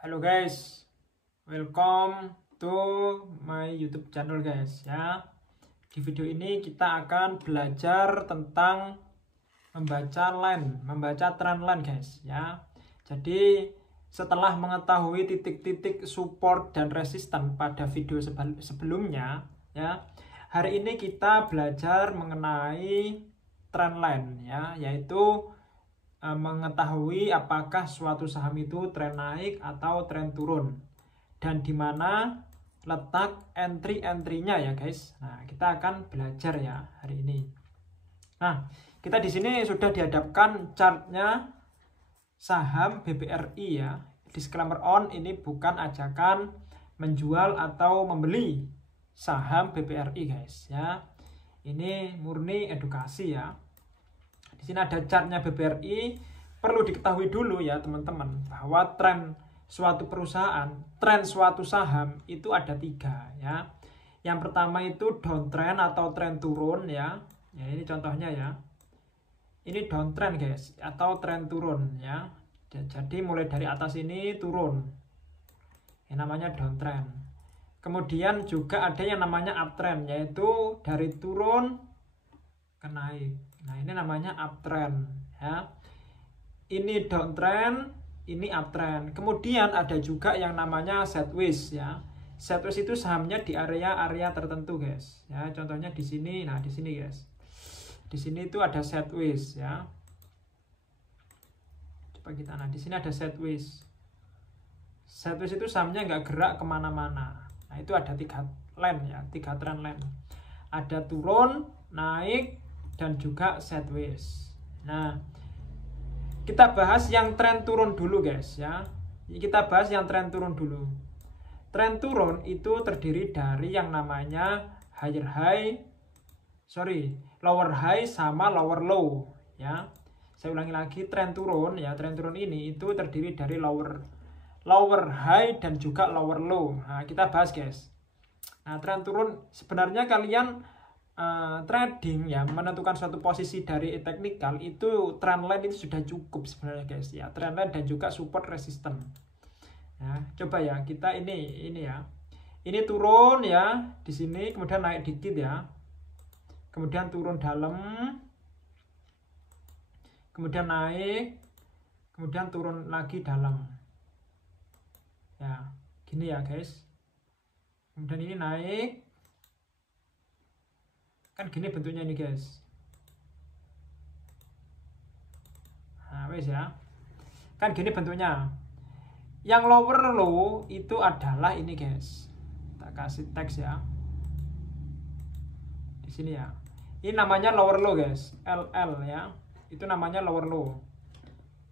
Halo guys, welcome to my YouTube channel guys ya. Di video ini kita akan belajar tentang membaca trend line guys ya. Jadi setelah mengetahui titik-titik support dan resisten pada video sebelumnya ya, hari ini kita belajar mengenai trend line ya, yaitu mengetahui apakah suatu saham itu tren naik atau tren turun dan di mana letak entry-entry-nya ya guys. Nah, kita akan belajar ya hari ini. Nah, kita di sini sudah dihadapkan chartnya saham BBRI ya. Disclaimer on, ini bukan ajakan menjual atau membeli saham BBRI guys ya. Ini murni edukasi ya. Di sini ada chartnya BBRI. Perlu diketahui dulu ya teman-teman bahwa tren suatu perusahaan, tren suatu saham itu ada 3 ya. Yang pertama itu downtrend atau tren turun ya. Ya ini contohnya ya. Ini downtrend guys atau tren turun ya. Jadi mulai dari atas ini turun. Ini namanya downtrend. Kemudian juga ada yang namanya uptrend, yaitu dari turun ke naik. Nah, ini namanya uptrend ya. Ini downtrend, ini uptrend. Kemudian ada juga yang namanya sideways ya. Sideways itu sahamnya di area-area tertentu guys. Ya, contohnya di sini. Nah, di sini guys. Di sini itu ada sideways ya. Coba kita, nah di sini ada sideways. Sideways itu sahamnya nggak gerak kemana-mana. Nah, itu ada 3 line ya, 3 trend line. Ada turun, naik, dan juga sideways. Nah, kita bahas yang tren turun dulu guys ya. Kita bahas yang tren turun dulu. Tren turun itu terdiri dari yang namanya lower high sama lower low ya. Saya ulangi lagi, tren turun ya. Tren turun ini itu terdiri dari lower high dan juga lower low. Nah, kita bahas guys. Nah, tren turun sebenarnya kalian trading ya, menentukan suatu posisi dari teknikal itu trend line itu sudah cukup sebenarnya guys ya. Trend line dan juga support resisten ya. Coba ya kita ini ya, ini turun ya di sini, kemudian naik dikit ya, kemudian turun dalam, kemudian naik, kemudian turun lagi dalam ya, gini ya guys. Kemudian ini naik, kan gini bentuknya ini guys. Nah wes ya, kan gini bentuknya. Yang lower low itu adalah ini guys. Tak kasih teks ya di sini ya. Ini namanya lower low guys, LL ya. Itu namanya lower low.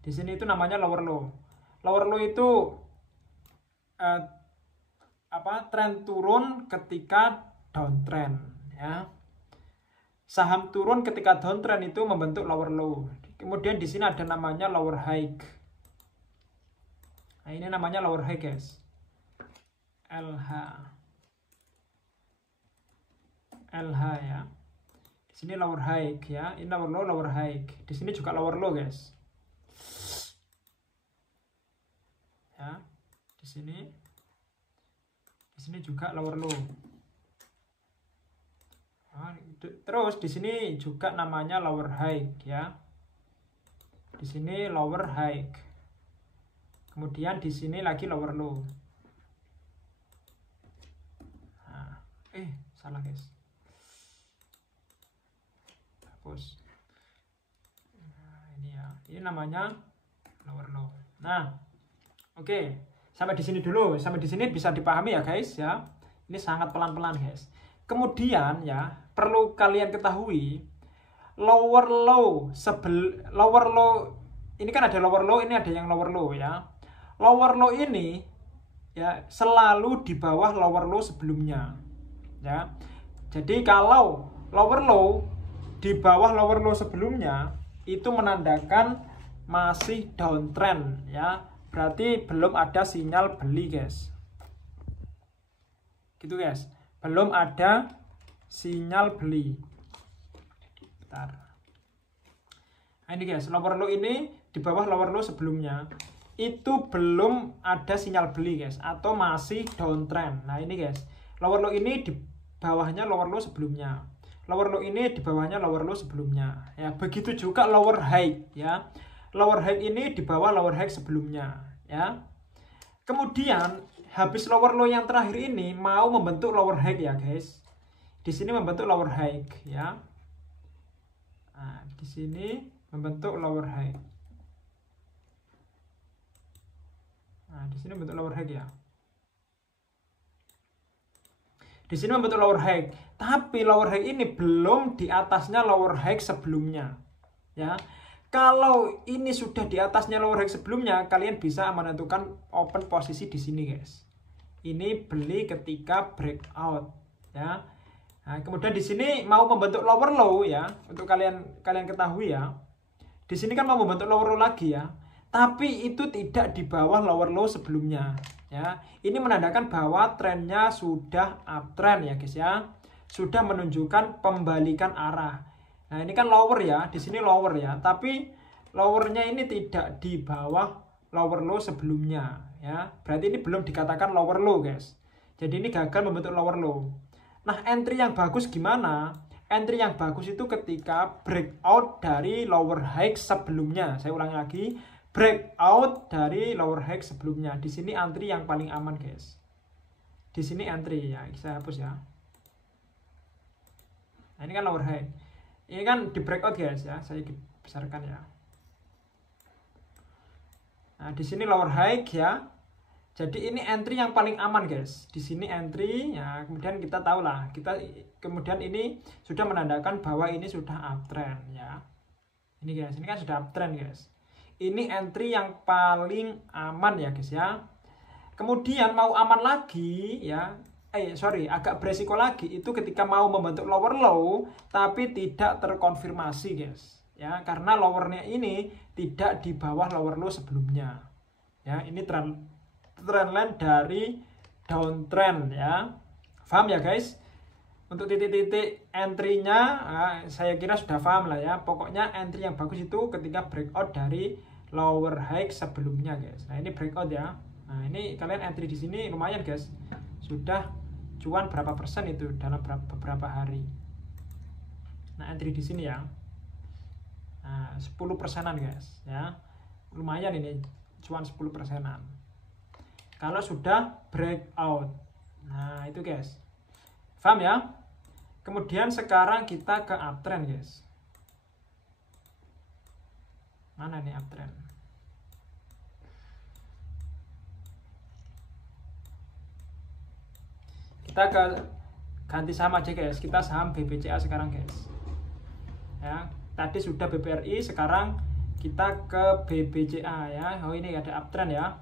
Di sini itu namanya lower low. Lower low itu tren turun ketika downtrend ya. Saham turun ketika downtrend itu membentuk lower low. Kemudian di sini ada namanya lower high. Nah, ini namanya lower high guys. LH ya. Di sini lower high ya. Ini lower low, lower high. Di sini juga lower low guys. Ya. Di sini juga lower low. Terus di sini juga namanya lower high ya. Di sini lower high. Kemudian di sini lagi lower low. Nah, salah guys. Hapus. Nah, ini ya. Ini namanya lower low. Nah, oke. Sampai di sini dulu. Sampai di sini bisa dipahami ya guys ya. Ini sangat pelan-pelan guys. Kemudian ya, perlu kalian ketahui lower low ini kan ada lower low, ini ada yang lower low ya. Lower low ini ya selalu di bawah lower low sebelumnya ya. Jadi kalau lower low di bawah lower low sebelumnya itu menandakan masih downtrend ya. Berarti belum ada sinyal beli guys. Gitu guys. Belum ada sinyal beli. Bentar. Nah, ini guys, lower low ini di bawah lower low sebelumnya. itu belum ada sinyal beli guys, atau masih downtrend. Nah ini guys, lower low ini di bawahnya lower low sebelumnya, lower low ini di bawahnya lower low sebelumnya ya. Begitu juga lower high ya, lower high ini di bawah lower high sebelumnya ya. Kemudian habis lower low yang terakhir ini mau membentuk lower high ya guys. Di sini membentuk lower high ya. Nah, di sini membentuk lower high. Nah, di sini membentuk lower high ya. Di sini membentuk lower high, tapi lower high ini belum di atasnya lower high sebelumnya. Ya. Kalau ini sudah di atasnya lower high sebelumnya, kalian bisa menentukan open posisi di sini, guys. Ini beli ketika breakout, ya. Nah, kemudian di sini mau membentuk lower low ya, untuk kalian ketahui ya. Di sini kan mau membentuk lower low lagi ya, tapi itu tidak di bawah lower low sebelumnya ya. Ini menandakan bahwa trennya sudah uptrend ya guys ya, sudah menunjukkan pembalikan arah. Nah ini kan lower ya, di sini lower ya, tapi lowernya ini tidak di bawah lower low sebelumnya ya, berarti ini belum dikatakan lower low guys. Jadi ini gagal membentuk lower low. Nah entry yang bagus gimana? Entry yang bagus itu ketika breakout dari lower high sebelumnya. Saya ulangi lagi, breakout dari lower high sebelumnya. Di sini entry yang paling aman guys. Di sini entry ya, saya hapus ya. Nah ini kan lower high. Ini kan di breakout guys ya, saya besarkan ya. Nah di sini lower high ya. Jadi ini entry yang paling aman guys. Di sini entry ya, kemudian kita tahu lah, kemudian ini sudah menandakan bahwa ini sudah uptrend ya. Ini guys, ini kan sudah uptrend guys. Ini entry yang paling aman ya guys ya. Kemudian mau aman lagi ya, agak beresiko lagi itu ketika mau membentuk lower low tapi tidak terkonfirmasi guys ya, karena lowernya ini tidak di bawah lower low sebelumnya ya. Ini trendline dari downtrend ya, paham ya guys. Untuk titik-titik entry-nya saya kira sudah paham lah ya. Pokoknya entry yang bagus itu ketika breakout dari lower high sebelumnya guys. Nah ini breakout ya. Nah ini kalian entry di sini lumayan guys, sudah cuan berapa persen itu dalam beberapa hari. Nah entry di sini ya, nah 10 persenan guys ya, lumayan ini cuan 10 persenan kalau sudah breakout. Nah itu guys, paham ya. Kemudian sekarang kita ke uptrend guys. Mana nih uptrend? Kita ke ganti saham aja guys, kita saham BBCA sekarang guys ya. Tadi sudah BBRI, sekarang kita ke BBCA ya. Oh ini ada uptrend ya,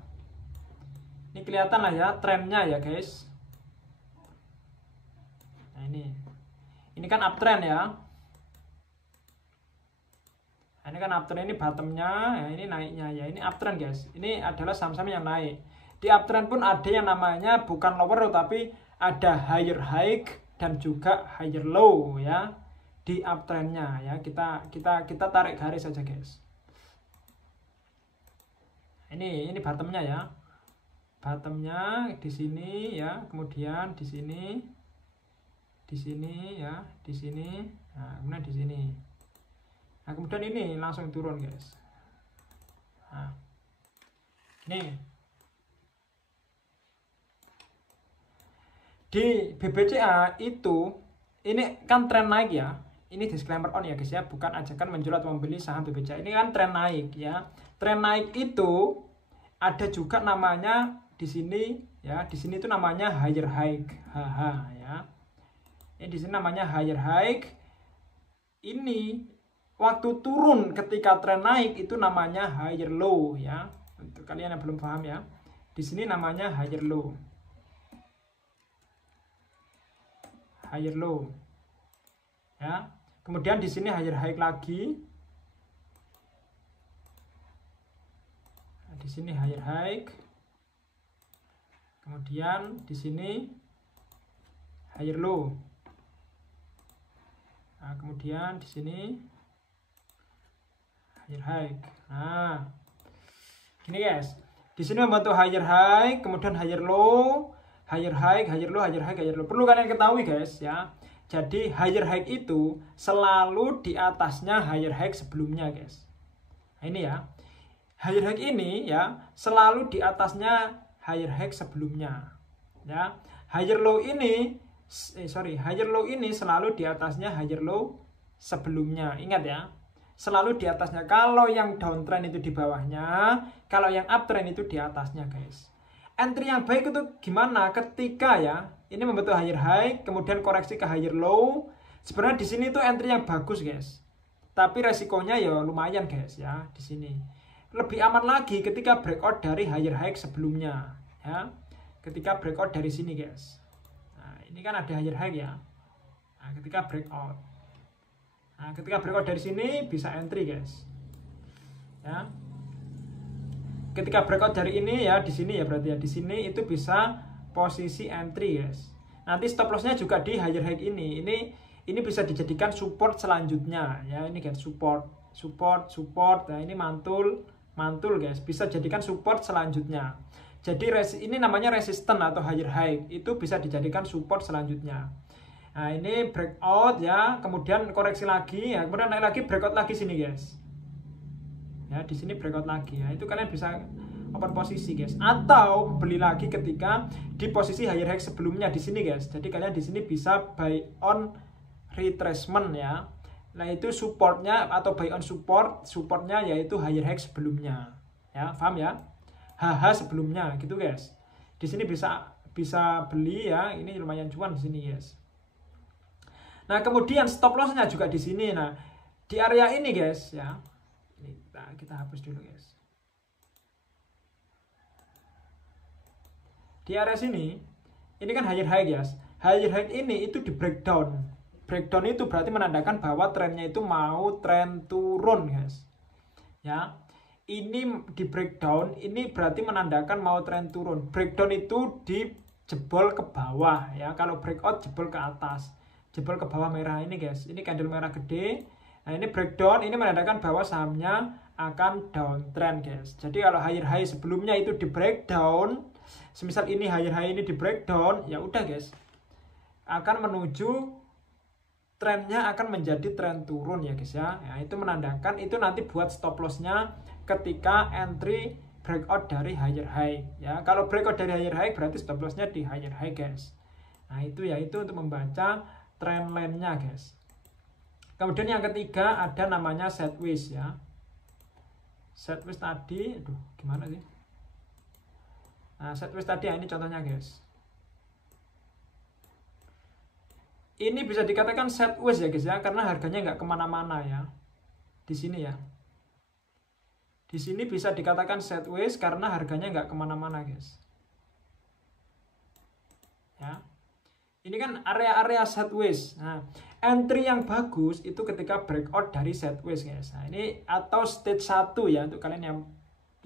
ini kelihatan lah ya trennya ya guys. Nah ini kan uptrend ya. Nah, ini kan uptrend, ini bottomnya ya, ini naiknya ya, ini uptrend guys. Ini adalah saham-saham yang naik. Di uptrend pun ada yang namanya bukan lower low tapi ada higher high dan juga higher low ya di uptrendnya ya. Kita tarik garis saja guys. Ini bottomnya ya, bottomnya di sini ya, kemudian di sini ya, di sini, nah kemudian di sini. Nah kemudian ini langsung turun guys. Nah ini di BBCA itu ini kan tren naik ya. Ini disclaimer on ya guys ya, bukan ajakan menjual atau membeli saham BBCA. Ini kan tren naik ya. Tren naik itu ada juga namanya di sini ya. Di sini itu namanya higher high, ya. Ini di sini namanya higher high. Ini waktu turun ketika tren naik itu namanya higher low ya. Untuk kalian yang belum paham ya, di sini namanya higher low. Higher low ya. Kemudian di sini higher high lagi. Nah, di sini higher high. Kemudian di sini higher low. Nah, kemudian di sini higher high. Nah, gini guys. Di sini membentuk higher high, kemudian higher low, higher high, higher low, higher high, higher low. Perlu kalian ketahui guys ya. Jadi higher high itu selalu di atasnya higher high sebelumnya guys. Nah, ini ya. Higher high ini ya selalu di atasnya higher high sebelumnya. Ya. Higher low ini higher low ini selalu di atasnya higher low sebelumnya. Ingat ya. Selalu di atasnya. Kalau yang downtrend itu di bawahnya, kalau yang uptrend itu di atasnya guys. Entry yang baik itu gimana? Ketika ya ini membentuk higher high, kemudian koreksi ke higher low. Sebenarnya di sini tuh entry yang bagus guys. Tapi resikonya ya lumayan guys ya di sini. Lebih aman lagi ketika breakout dari higher high sebelumnya ya. Ketika breakout dari sini guys. Nah, ini kan ada higher high ya. Nah, ketika breakout. Nah, ketika breakout dari sini bisa entry guys. Ya. Ketika breakout dari ini ya di sini ya berarti ya di sini itu bisa posisi entry guys. Nanti stop lossnya juga di higher high ini. Ini bisa dijadikan support selanjutnya ya. Ini guys support. Nah, ini mantul guys. Bisa jadikan support selanjutnya. Jadi ini namanya resistance atau higher high. Itu bisa dijadikan support selanjutnya. Nah, ini breakout ya, kemudian koreksi lagi ya, kemudian naik lagi breakout lagi sini guys. Ya, di sini breakout lagi ya. Itu kalian bisa open posisi guys, atau beli lagi ketika di posisi higher high sebelumnya di sini guys. Jadi kalian di sini bisa buy on retracement ya. Nah, itu supportnya atau buy on supportnya yaitu higher high sebelumnya. Ya, paham ya? HH sebelumnya gitu guys. Di sini bisa beli ya. Ini lumayan cuan di sini guys. Nah, kemudian stop lossnya juga di sini. Nah, di area ini guys ya. Ini kita hapus dulu guys. Di area sini, ini kan higher high guys. Higher high ini itu di breakdown. Breakdown itu berarti menandakan bahwa trennya itu mau tren turun guys. Ya. Ini di breakdown, ini berarti menandakan mau tren turun. Breakdown itu di jebol ke bawah ya. Kalau breakout jebol ke atas. Jebol ke bawah merah ini guys. Ini candle merah gede. Nah, ini breakdown, ini menandakan bahwa sahamnya akan downtrend guys. Jadi kalau higher high sebelumnya itu di breakdown, semisal ini higher high ini di breakdown, ya udah guys. Akan menuju trennya akan menjadi tren turun ya guys ya. Nah, itu menandakan itu nanti buat stop lossnya ketika entry breakout dari higher high ya. Kalau breakout dari higher high berarti stop lossnya di higher high guys. Nah, itu ya, itu untuk membaca trend line-nya guys. Kemudian yang ketiga ada namanya sideways ya. Sideways tadi, aduh gimana sih? Nah, sideways tadi ya, ini contohnya guys. Ini bisa dikatakan sideways ya guys ya, karena harganya nggak kemana-mana ya. Di sini ya. Di sini bisa dikatakan sideways karena harganya nggak kemana-mana guys. Ya. Ini kan area-area sideways. Nah, entry yang bagus itu ketika breakout dari sideways guys. Nah, ini atau stage 1 ya untuk kalian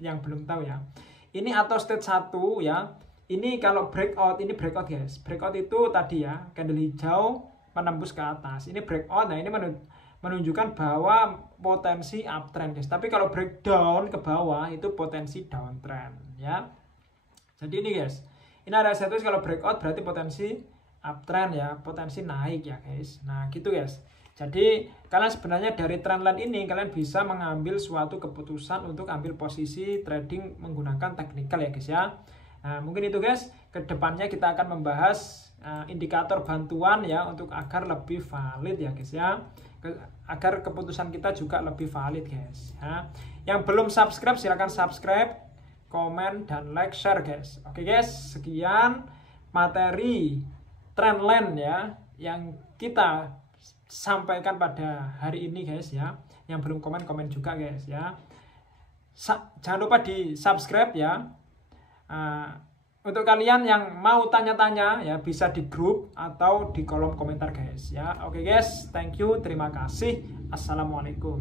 yang belum tahu ya. Ini atau stage 1 ya. Ini kalau breakout, ini breakout guys. Breakout itu tadi ya, candle hijau menembus ke atas. Ini breakout. Nah, ini menunjukkan bahwa potensi uptrend guys. Tapi kalau breakdown ke bawah itu potensi downtrend ya. Jadi ini guys. Ini area sideways, kalau breakout berarti potensi uptrend ya, potensi naik ya guys. Nah gitu guys. Jadi kalian sebenarnya dari trendline ini kalian bisa mengambil suatu keputusan untuk ambil posisi trading menggunakan teknikal ya guys ya. Nah mungkin itu guys. Kedepannya kita akan membahas indikator bantuan ya, untuk agar lebih valid ya guys ya. Agar keputusan kita juga lebih valid guys ya. Yang belum subscribe silahkan subscribe, komen dan like, share guys. Oke guys, sekian materi trendline ya yang kita sampaikan pada hari ini guys ya. Yang belum komen juga guys ya. Jangan lupa di subscribe ya. Untuk kalian yang mau tanya-tanya ya bisa di grup atau di kolom komentar guys ya. Oke guys, thank you, terima kasih. Assalamualaikum.